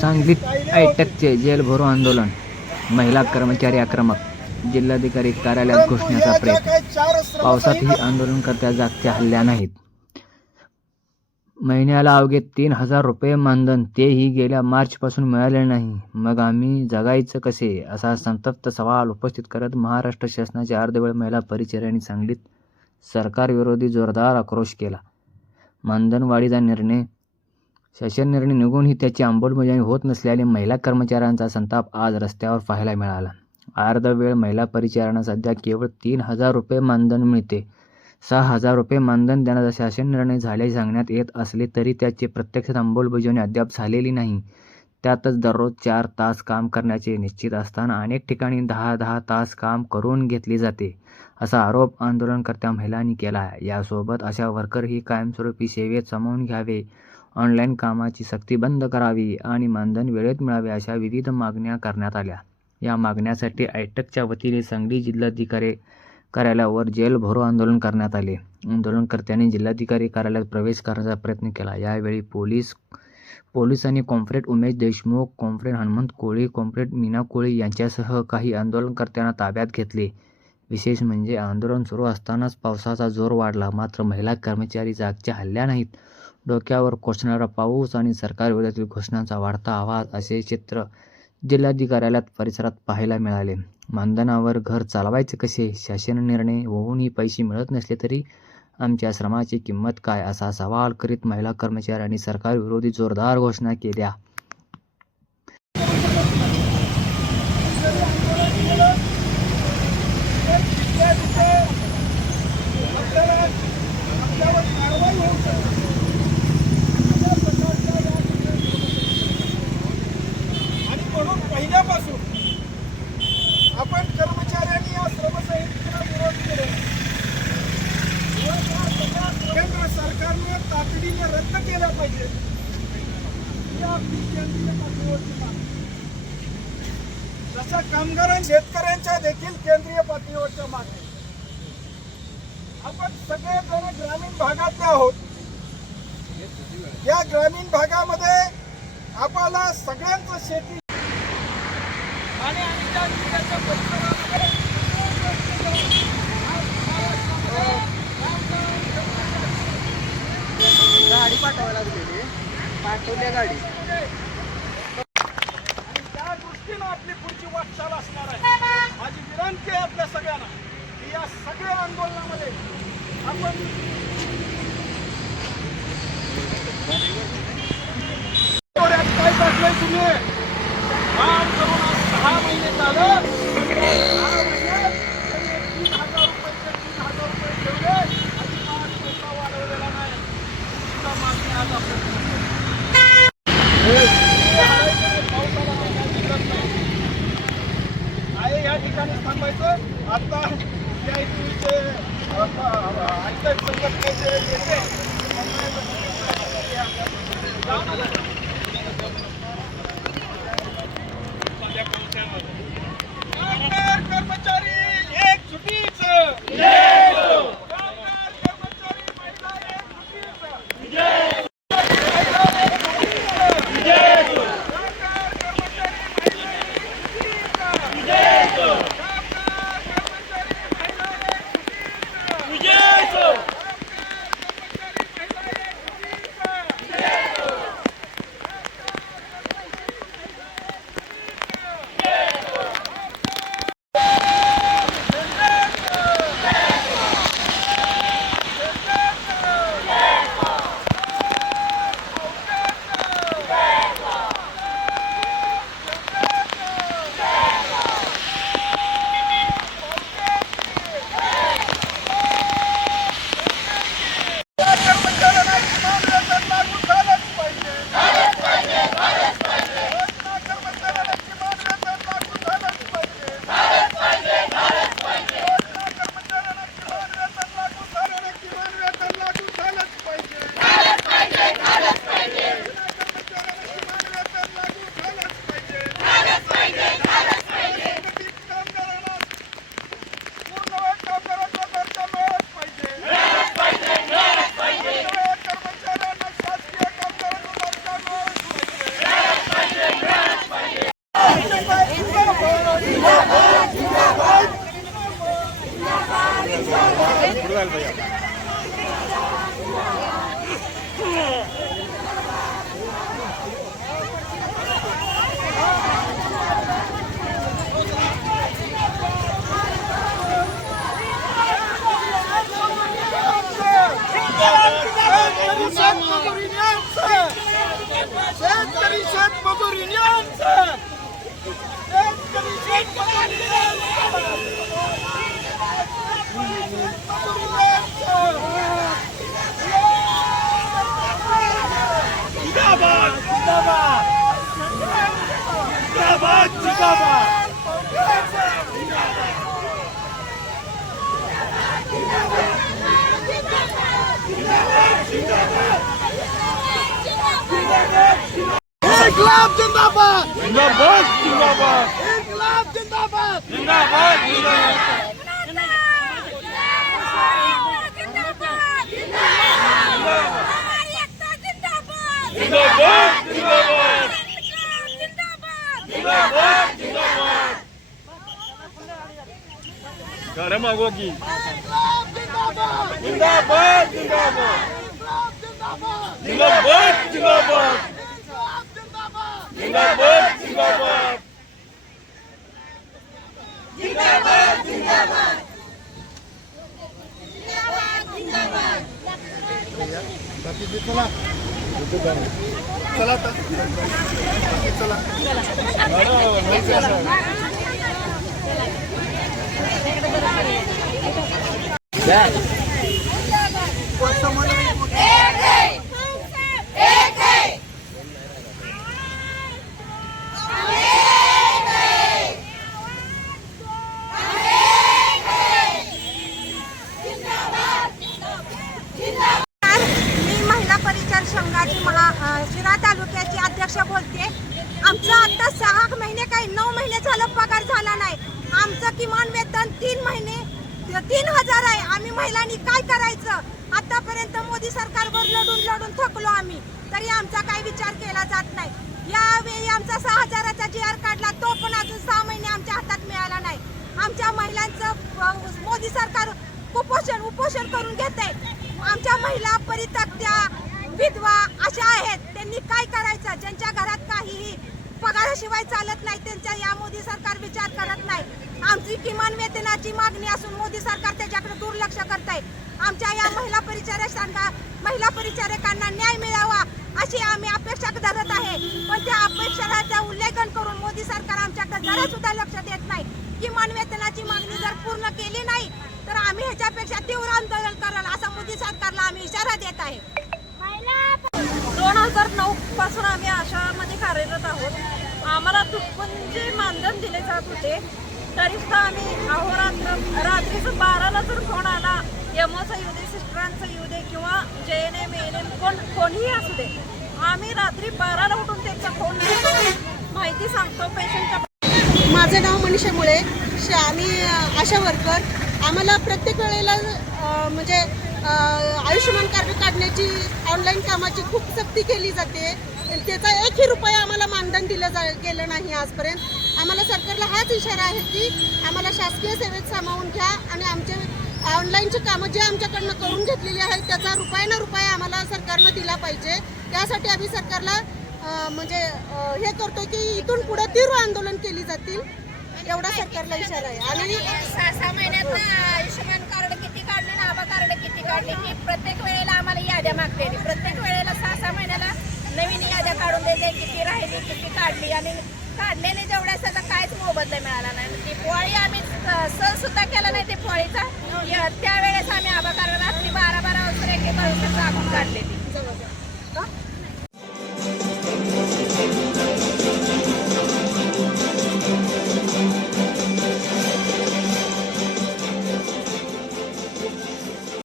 सांगलीत आयटकचे जेल भरो आंदोलन, महिला कर्मचारी आक्रमक, जिल्हाधिकारी कार्यालयात घोषणेचा प्रयत्न. पावसातही आंदोलनकर्त्या जागच्या हल्ल्या नाहीत. महिन्याला अवघे 3,000 रुपये मानधन, तेही गेल्या मार्चपासून मिळाले नाही. मग आम्ही जगायचं कसे, असा संतप्त सवाल उपस्थित करत महाराष्ट्र शासनाच्या अर्धवेळ महिला परिचारिकांनी सांगलीत सरकारविरोधी जोरदार आक्रोश केला. मानधनवाढीचा शासन निर्णय निघूनही त्याची अंमलबजावणी होत नसल्याने महिला कर्मचाऱ्यांचा संताप आज रस्त्यावर पाहायला मिळाला. अर्धवेळ महिला परिचारिकांना सध्या केवळ 3,000 रुपये मानधन मिळते. 6,000 रुपये मानधन देण्याचा शासन निर्णय झाल्याचे सांगण्यात येत असले तरी त्याची प्रत्यक्षात अंमलबजावणी अद्याप झालेली नाही. त्यातच दररोज 4 तास काम करण्याचे निश्चित असताना अनेक ठिकाणी 10-10 तास काम करून घेतले जाते, असा आरोप आंदोलनकर्त्या महिलांनी केला आहे. यासोबत अशा वर्करही कायमस्वरूपी सेवेत सामावून घ्यावे, ऑनलाईन कामाची सक्ती बंद करावी आणि मानधन वेळेत मिळावे, अशा विविध मागण्या करण्यात आल्या. या मागण्यासाठी आयटकच्या वतीने सांगली जिल्हाधिकारी कार्यालयावर जेल भरो आंदोलन करण्यात आले. आंदोलनकर्त्यांनी जिल्हाधिकारी कार्यालयात प्रवेश करण्याचा प्रयत्न केला. यावेळी पोलिसांनी कॉम्रेड उमेश देशमुख, कॉम्रेड हनुमंत कोळी, कॉम्रेड मीना कोळी यांच्यासह काही आंदोलनकर्त्यांना ताब्यात घेतले. विशेष म्हणजे आंदोलन सुरू असतानाच पावसाचा जोर वाढला, मात्र महिला कर्मचारी जागच्या हल्ल्या नाहीत. डोक्यावर कोसळणारा पाऊस आणि सरकारविरोधातील घोषणांचा वाढता आवाज असे चित्र जिल्हाधिकारी परिसरात पाहायला मिळाले. मानधनावर घर चालवायचे कसे, शासन निर्णय होऊनही पैसे मिळत नसले तरी आमच्या श्रमाची किंमत काय, असा सवाल करीत महिला कर्मचाऱ्यांनी सरकारविरोधी जोरदार घोषणा केल्या. पहिल्यापासून आपण कर्मचाऱ्यांनी या श्रमसंहितेला विरोध केला. केंद्र सरकारने तातडीने रद्द केल्या पाहिजे. केंद्रीय पातळीवरची मागणी. जशा कामगार शेतकऱ्यांच्या देखील केंद्रीय पातळीवरच्या मागणी. आपण सगळेजण ग्रामीण भागातले आहोत. या ग्रामीण भागामध्ये आपल्याला सगळ्यांचं शेती आणि त्या जिल्ह्याच्या परिसरामध्ये गाडी पाठवायला लागलेली, पाठवल्या गाडी. त्या दृष्टीनं आपली पुढची वाटचाल असणार आहे. माझी विनंती आहे आपल्या सगळ्यांना की या सगळ्या आंदोलनामध्ये आपण काय टाकलंय तुम्ही. काम करून 6 महिने झालं. 6 महिन्यात 3,000 रुपये 3,000 रुपये ठेवले आणि 5 पैसा वाढवलेला नाही. सुद्धा मागणी आज आहे. या ठिकाणी थांबायचं. आता CITUचे आयटक संघटनेचे नेते कामगार कर्मचारी एक सुटीचं. कामगार कर्मचारी महिला एक सुटीचं. जिंदाबाद जिंदाबाद जिंदाबाद जिंदाबाद इन्कलाब जिंदाबाद जिंदाबाद जिंदाबाद इन्कलाब जिंदाबाद जिंदाबाद जिंदाबाद जिंदाबाद जिंदाबाद गरम आगोगी जिंदाबाद जिंदाबाद जिंदाबाद जिंदाबाद जिंदाबाद जिंदाबाद जिंदाबाद जिंदाबाद चला शिरा तालुक्याची अध्यक्ष बोलते. आमचं आता 6 महिने काही 9 महिने झालं पगार झाला नाही. आमचं किमान वेतन 3 महिने 3,000 आहे. आम्ही महिलांनी काय करायचं? आतापर्यंत मोदी सरकारवर लढून थकलो आम्ही, तरी आमचा काही विचार केला जात नाही. यावेळी आमचा 6,000चा GR काढला, तो पण अजून 6 महिने आमच्या हातात मिळाला नाही. आमच्या महिलांचं मोदी सरकार उपोषण करून घेत आहे. आमच्या महिला परित्यक्त्या विधवा अशा आहेत. त्यांनी काय करायचं? ज्यांच्या घरात काहीही पगाराशिवाय चालत नाही, त्यांच्या या मोदी सरकार विचार करत नाही. आमची किमान वेतनाची मागणी असून मोदी सरकार त्याच्याकडे दुर्लक्ष करत आहे. आमच्या या महिला परिचारिकांना न्याय मिळावा अशी आम्ही अपेक्षा धरत आहे. पण त्या अपेक्षाचं उल्लंघन करून मोदी सरकार आमच्याकडे जरा सुद्धा लक्ष देत नाही. किमान वेतनाची मागणी जर पूर्ण केली नाही तर आम्ही ह्याच्यापेक्षा तीव्र आंदोलन कराल असा मोदी सरकारला आम्ही इशारा देत आहे. 2009 पासून आम्ही आशामध्ये कार्यरत आहोत. आम्हाला तुटपुंजे मानधन दिले जात होते, तरी सुद्धा आम्ही अहोरात्र रात्रीचं 12ला जर फोन आला, एमओचा येऊ दे, सिस्टरांचा येऊ दे किंवा JNM ANM कोणीही असू दे, आम्ही रात्री 12ला उठून त्यांचा फोन माहिती सांगतो पेशंटच्या. माझं नाव मनीषा मुळे, आम्ही आशा वर्कर. आम्हाला प्रत्येक वेळेला म्हणजे आयुष्यमान कार्ड काढण्याची ऑनलाईन कामाची खूप सक्ती केली जाते. त्याचा 1ही रुपया आम्हाला मानधन दिलं गेलं नाही आजपर्यंत. आम्हाला सरकारला हाच इशारा आहे की आम्हाला शासकीय सेवेत सामावून घ्या आणि आमचे ऑनलाईनची कामं जे आमच्याकडनं करून घेतलेली आहेत त्याचा रुपया आम्हाला सरकारनं दिला पाहिजे. त्यासाठी आम्ही सरकारला म्हणजे हे करतो की इथून पुढे तीव्र आंदोलन केली जातील, एवढा सरकारला इशारा आहे. आणि 6 महिन्यात आयुष्यमान कार्ड किती काढले, नाभा कार्ड किती काढले, की प्रत्येक वेळेला आम्हाला याद्या मागते. प्रत्येक वेळेला 6 महिन्याला नवीन याद्या काढून देते, किती राहिली किती काढली, आणि काढलेले जेवढ्या सगळं काहीच मोबदला मिळाला नाही. ती पोळी आम्ही सण सुद्धा केला नाही ते पोळीचा. त्यावेळेस आम्ही आभा कार्ड रात्री 12 वाजता 1 वाजता काढून काढले ती.